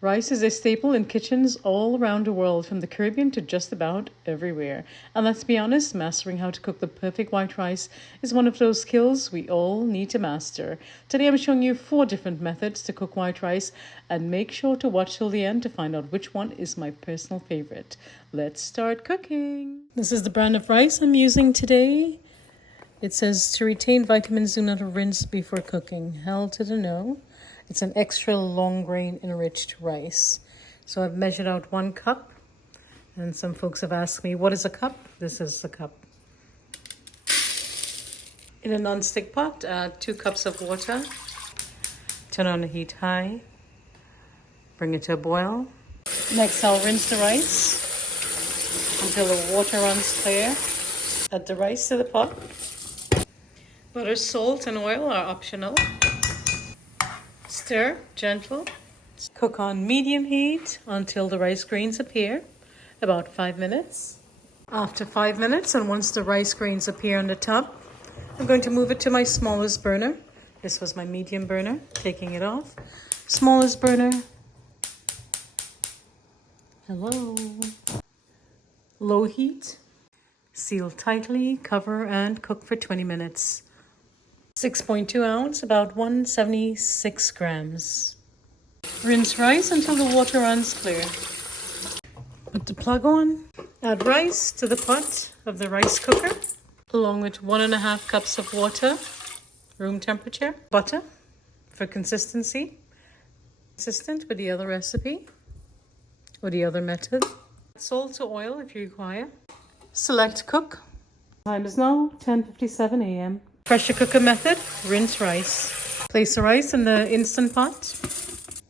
Rice is a staple in kitchens all around the world, from the Caribbean to just about everywhere. And let's be honest, mastering how to cook the perfect white rice is one of those skills we all need to master. Today I'm showing you 4 different methods to cook white rice, and make sure to watch till the end to find out which one is my personal favorite. Let's start cooking. This is the brand of rice I'm using today. It says to retain vitamins, do not rinse before cooking. Hell to the no. It's an extra long grain enriched rice. So I've measured out 1 cup. And some folks have asked me, what is a cup? This is the cup. In a non-stick pot, add 2 cups of water. Turn on the heat high. Bring it to a boil. Next, I'll rinse the rice until the water runs clear. Add the rice to the pot. Butter, salt, and oil are optional. Stir gentle. Cook on medium heat until the rice grains appear, about 5 minutes. After 5 minutes, and once the rice grains appear on the top, I'm going to move it to my smallest burner. This was my medium burner, taking it off. Smallest burner. Hello. Low heat. Seal tightly, cover, and cook for 20 minutes. 6.2 ounce, about 176 grams. Rinse rice until the water runs clear. Put the plug on. Add rice to the pot of the rice cooker, along with 1.5 cups of water, room temperature. Butter for consistency, consistent with the other recipe or the other method. Salt or oil if you require. Select cook. Time is now 10:57 a.m. Pressure cooker method, rinse rice. Place the rice in the Instant Pot,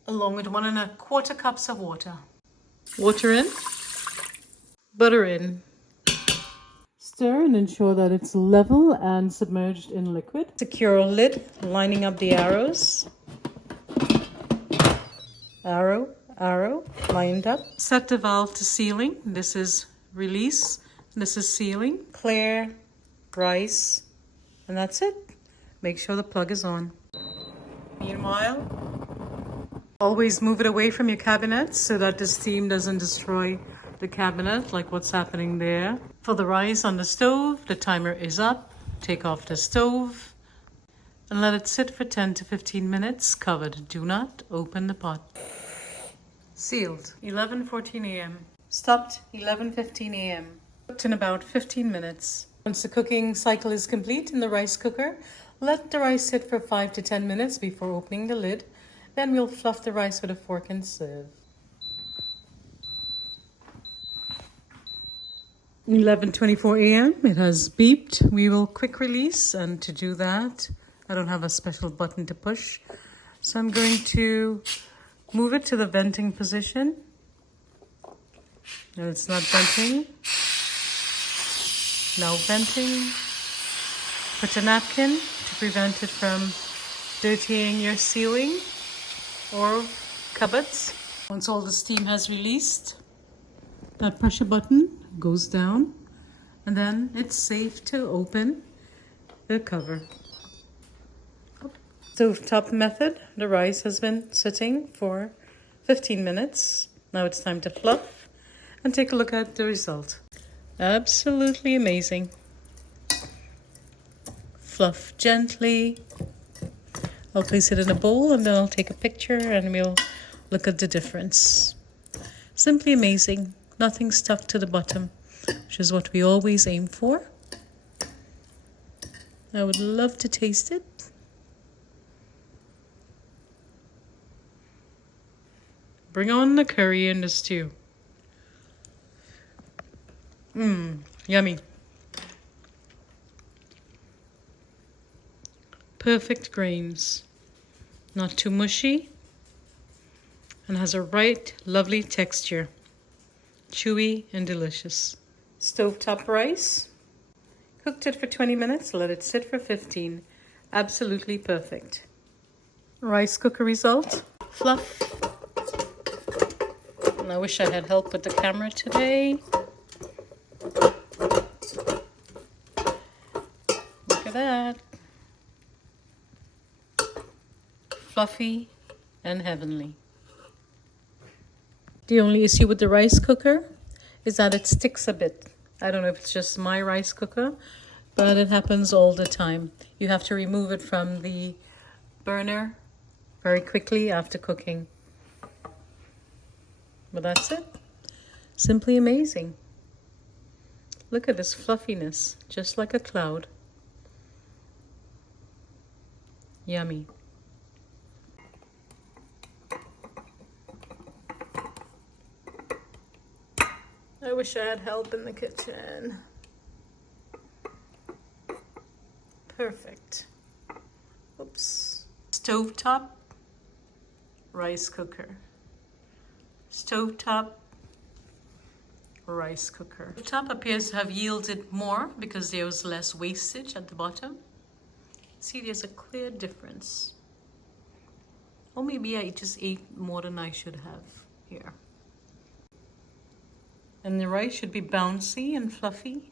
along with 1.25 cups of water. Water in, butter in. Stir and ensure that it's level and submerged in liquid. Secure lid, lining up the arrows. Arrow, lined up. Set the valve to sealing. This is release, this is sealing. Clear rice. And that's it. Make sure the plug is on. Meanwhile, always move it away from your cabinet so that the steam doesn't destroy the cabinet, like what's happening there. For the rice on the stove, the timer is up. Take off the stove and let it sit for 10 to 15 minutes covered. Do not open the pot. Sealed. 11:14 a.m. Stopped 11:15 a.m. Cooked in about 15 minutes. Once the cooking cycle is complete in the rice cooker, let the rice sit for 5 to 10 minutes before opening the lid. Then we'll fluff the rice with a fork and serve. 11:24 a.m. It has beeped. We will quick release, and to do that, I don't have a special button to push. So I'm going to move it to the venting position. No, it's not venting. Now venting. Put a napkin to prevent it from dirtying your ceiling or cupboards. Once all the steam has released, that pressure button goes down, and then it's safe to open the cover. Stovetop method. The rice has been sitting for 15 minutes. Now it's time to fluff and take a look at the result. Absolutely amazing. Fluff gently. I'll place it in a bowl and then I'll take a picture and we'll look at the difference. Simply amazing. Nothing stuck to the bottom, which is what we always aim for. I would love to taste it. Bring on the curry and the stew. Yummy. Perfect grains. Not too mushy. And has a right lovely texture. Chewy and delicious. Stovetop rice. Cooked it for 20 minutes. Let it sit for 15. Absolutely perfect. Rice cooker result. Fluff. And I wish I had help with the camera today. Look at that. Fluffy and heavenly. The only issue with the rice cooker is that it sticks a bit. I don't know if it's just my rice cooker, but it happens all the time. You have to remove it from the burner very quickly after cooking. But that's it. Simply amazing. Look at this fluffiness, just like a cloud. Yummy. I wish I had help in the kitchen. Perfect. Oops. Stovetop rice cooker. Stovetop rice cooker. The top appears to have yielded more because there was less wastage at the bottom. See, there's a clear difference. Or maybe I just ate more than I should have here. And the rice should be bouncy and fluffy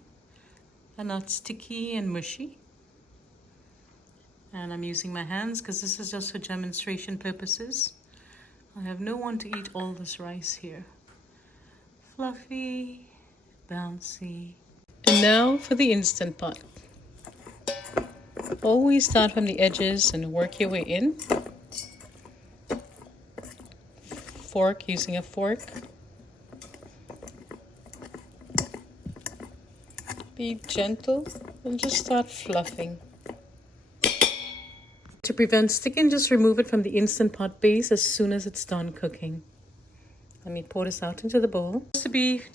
and not sticky and mushy. And I'm using my hands because this is just for demonstration purposes. I have no one to eat all this rice here. Fluffy, bouncy. And now for the Instant Pot. Always start from the edges and work your way in. Fork, using a fork. Be gentle and just start fluffing. To prevent sticking, just remove it from the Instant Pot base as soon as it's done cooking. Let me pour this out into the bowl.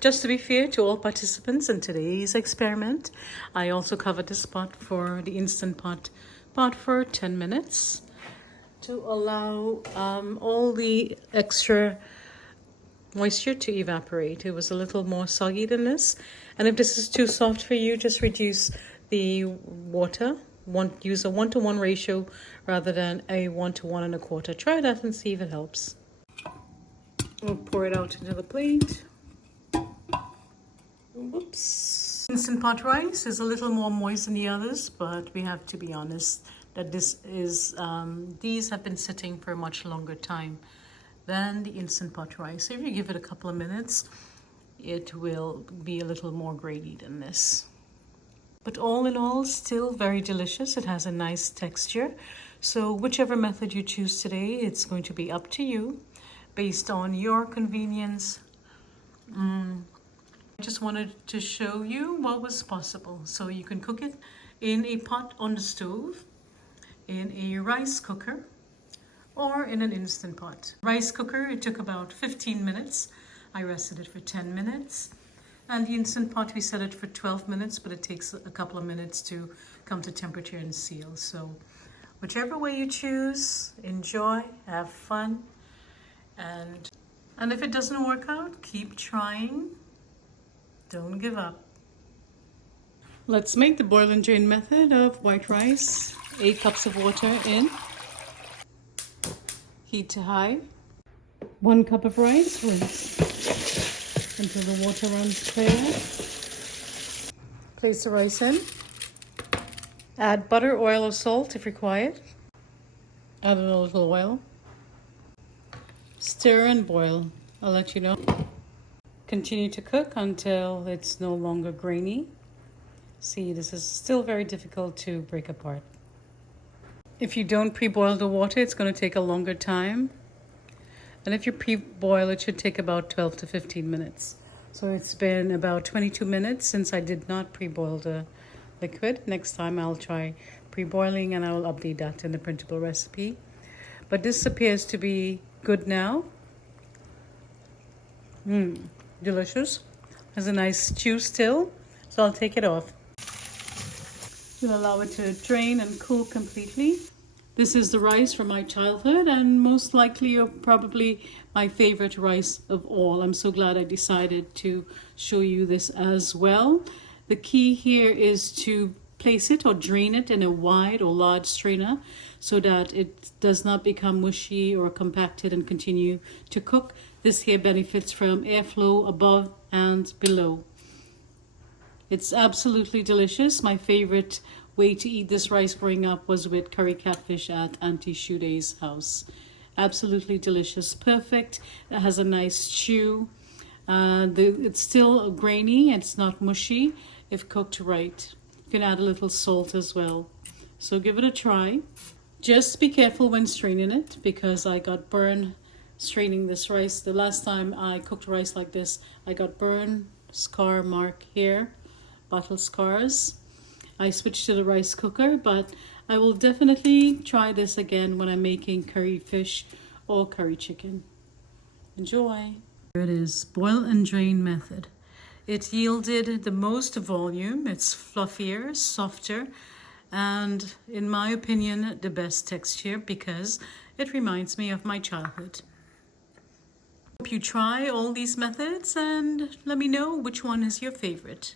Just to be fair to all participants in today's experiment, I also covered this pot for the Instant Pot for 10 minutes to allow all the extra moisture to evaporate. It was a little more soggy than this. And if this is too soft for you, just reduce the water. Use a 1-to-1 ratio rather than a 1 to 1 1/4. Try that and see if it helps. We'll pour it out into the plate. Whoops. Instant Pot rice is a little more moist than the others, but we have to be honest that these have been sitting for a much longer time than the Instant Pot rice. So if you give it a couple of minutes, it will be a little more gravy than this. But all in all, still very delicious. It has a nice texture. So whichever method you choose today, it's going to be up to you based on your convenience. I just wanted to show you what was possible. So you can cook it in a pot on the stove, in a rice cooker, or in an Instant Pot. Rice cooker, it took about 15 minutes. I rested it for 10 minutes. And the Instant Pot, we set it for 12 minutes, but it takes a couple of minutes to come to temperature and seal. So whichever way you choose, enjoy, have fun. And if it doesn't work out, keep trying. Don't give up. Let's make the boil and drain method of white rice. 8 cups of water in. Heat to high. 1 cup of rice, rinse until the water runs clear. Place the rice in. Add butter, oil, or salt if required. Add a little oil. Stir and boil. I'll let you know. Continue to cook until it's no longer grainy. See, this is still very difficult to break apart. If you don't pre-boil the water, it's going to take a longer time. And if you pre-boil, it should take about 12 to 15 minutes. So it's been about 22 minutes since I did not pre-boil the liquid. Next time I'll try pre-boiling and I will update that in the printable recipe. But this appears to be good now. Delicious. Has a nice stew still. So I'll take it off. We'll allow it to drain and cool completely. This is the rice from my childhood and most likely probably my favorite rice of all. I'm so glad I decided to show you this as well. The key here is to place it or drain it in a wide or large strainer so that it does not become mushy or compacted and continue to cook. This here benefits from airflow above and below. It's absolutely delicious. My favorite way to eat this rice growing up was with curry catfish at Auntie Shude's house. Absolutely delicious. Perfect. It has a nice chew. It's still grainy. It's not mushy if cooked right. You can add a little salt as well. So give it a try. Just be careful when straining it because I got burned straining this rice. The last time I cooked rice like this, I got burn, scar mark here, bottle scars. I switched to the rice cooker, but I will definitely try this again when I'm making curry fish or curry chicken. Enjoy! Here it is, boil and drain method. It yielded the most volume. It's fluffier, softer, and in my opinion, the best texture because it reminds me of my childhood. Hope you try all these methods and let me know which one is your favorite.